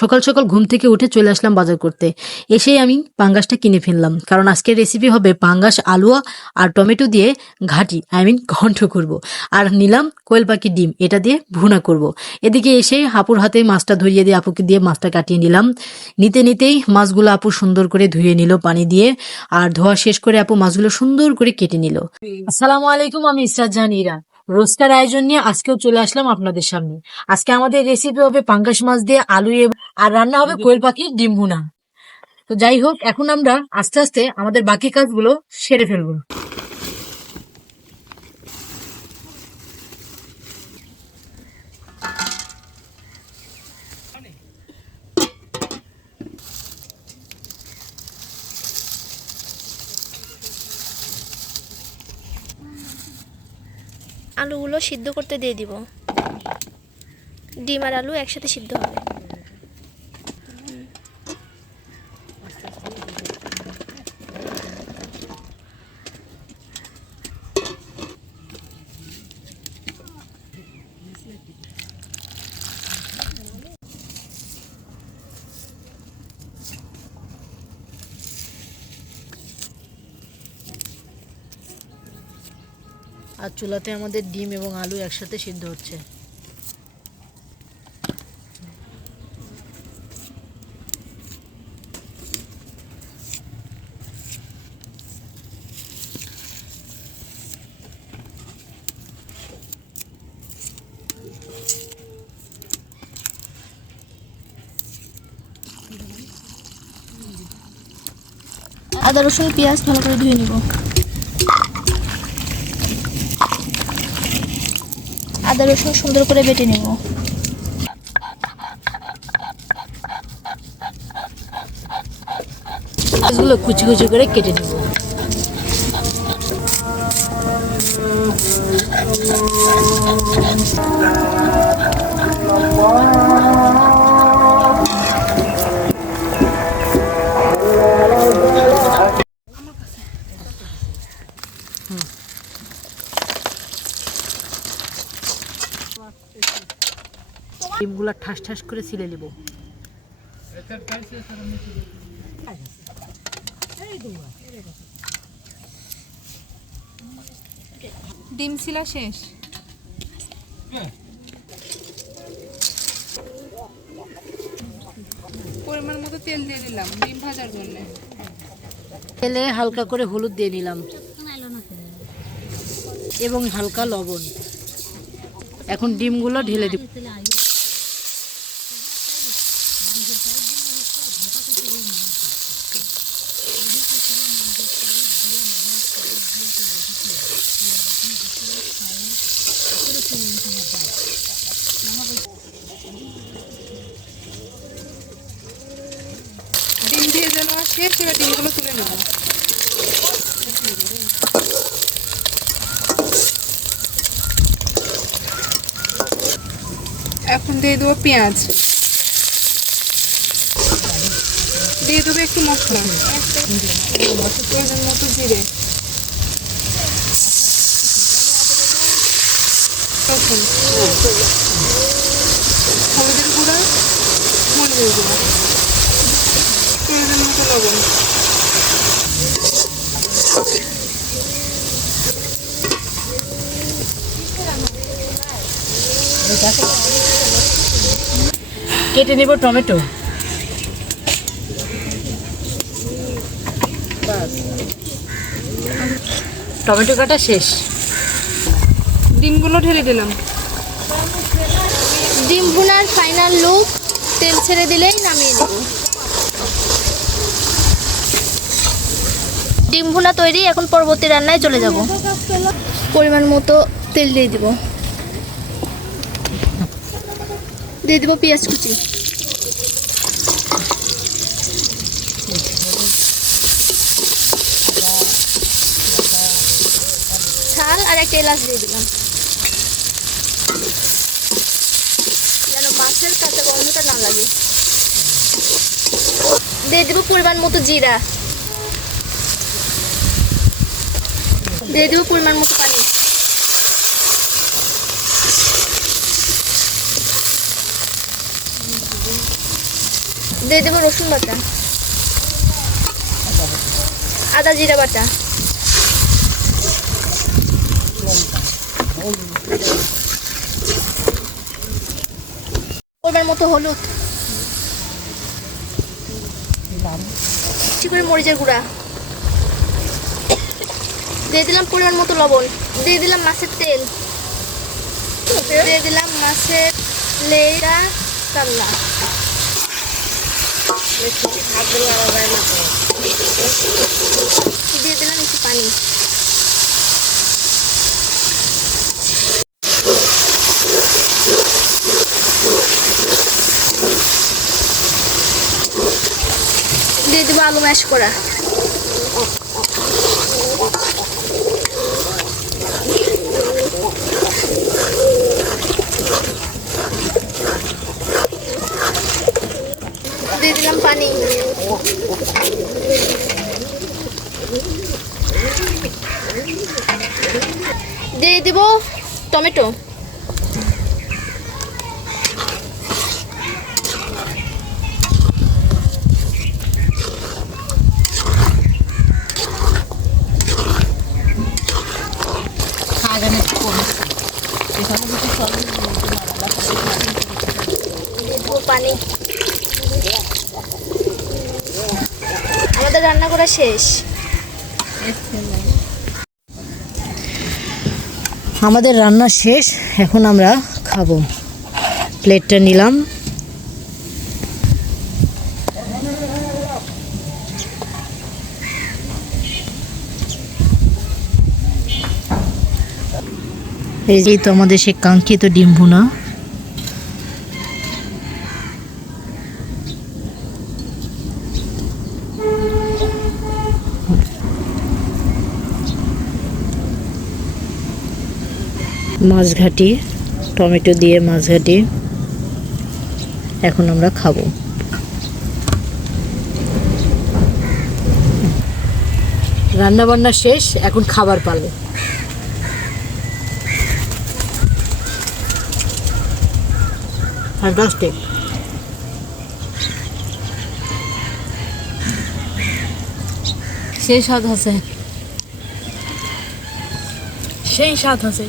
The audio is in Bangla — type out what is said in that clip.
সকাল সকাল ঘুম থেকে উঠে চলে আসলাম বাজার করতে। এসেই আমি পাঙ্গাসটা কিনে ফেললাম, কারণ আজকের রেসিপি হবে পাঙ্গাস আলু আর টমেটো দিয়ে ঘন্ট করব। আর নিলাম কোয়েল পাখির ডিম, এটা দিয়ে ভুনা করব। এদিকে এসে আপুর হাতে মাছটা ধরিয়ে দিয়ে আপুকে দিয়ে মাছটা কাটিয়ে নিলাম। নিতে নিতেই মাছগুলো আপু সুন্দর করে ধুয়ে নিল পানি দিয়ে, আর ধোয়া শেষ করে আপু মাছগুলো সুন্দর করে কেটে নিল। আসসালামু আলাইকুম, আমি ইসরাত জাহান ইরা। রোজকার আয়োজন নিয়ে আজকেও চলে আসলাম আপনাদের সামনে। আজকে আমাদের রেসিপি হবে পাঙ্গাস মাছ দিয়ে আলু আর রান্না হবে কোয়েল পাখির ডিম ভুনা। তো যাই হোক, এখন আমরা আস্তে আস্তে আমাদের বাকি কাজগুলো সেরে ফেলবো। আলুগুলো সিদ্ধ করতে দিয়ে দিব। ডিম আর আলু একসাথে সিদ্ধ হবে। আর চুলাতে আমাদের ডিম এবং আলু একসাথে সিদ্ধ হচ্ছে। আদা রসুন পেঁয়াজ ভালো করে ধুয়ে নিব। আদা রসুন সুন্দর করে বেটে নেব। এগুলো কুচি কুচি করে কেটে নেব। ডিমগুলা ঠাস ঠাস করে ছিলে নেব। ডিম ছিলা শেষ। পরিমাণ মতো তেল দিয়ে দিলাম ডিম ভাজার জন্য। তেলে হালকা করে হলুদ দিয়ে নিলাম এবং হালকা লবণ। এখন ডিমগুলো ঢেলে দিব। ডিম দিয়ে যেন শেষ করে ডিমগুলো তুলে নেব। এখন দিয়ে দেবো পেঁয়াজ, দিয়ে দেবো একটু মশলা, প্রয়োজন মতো জিরে, রসুন, হলুদের গুঁড়া, মরিচের গুঁড়া, প্রয়োজন মতো লবণ। কেটে নেব টমেটো। টমেটো কাটা শেষ। ডিমগুলো ঢেলে দিলাম। ডিম ভুনার ফাইনাল লুক, তেল ছেড়ে দিলেই নামিয়ে নেব। ডিম ভুনা তৈরি। এখন পরবর্তী রান্নায় চলে যাব। পরিমাণ মতো তেল দিয়ে দিব। দিয়ে দিব পেঁয়াজ কুচি, ঝাল আর একটা এলাচ দিয়ে দিলাম যেন মাছের কাঁচা গন্ধটা না লাগে। দিয়ে দিব পরিমাণ মতো জিরা, দিয়ে দিব পরিমাণ মতো পানি। দিয়ে দেবো রসুন বাটা, আদা জিরা বাটা, পরিমাণ মতো হলুদ, বেশি করে মরিচের গুঁড়া, দিয়ে দিলাম পরিমাণ মতো লবণ, দিয়ে দিলাম মাছের তেল, দিয়ে দিলাম মাছের লেজা কান্না, দিয়ে দিলাম একটু পানি, দিয়ে দেবো আলু ম্যাশ করা, দিয়ে দিলাম পানি, দিয়ে দিব টমেটো, পানি। আমাদের রান্না করা শেষ। আমাদের রান্না শেষ, এখন আমরা খাবো। প্লেটটা নিলাম, এই যে তো আমাদের সে কাঙ্ক্ষিত ডিম ভুনা। মাছঘাটি, টমেটো দিয়ে মাছঘাটি, এখন আমরা খাবো। রান্না বান্না শেষ, এখন খাবার পালে। ফ্যান্টাস্টিক। সেই স্বাদ আছে, সেই স্বাদ আছে।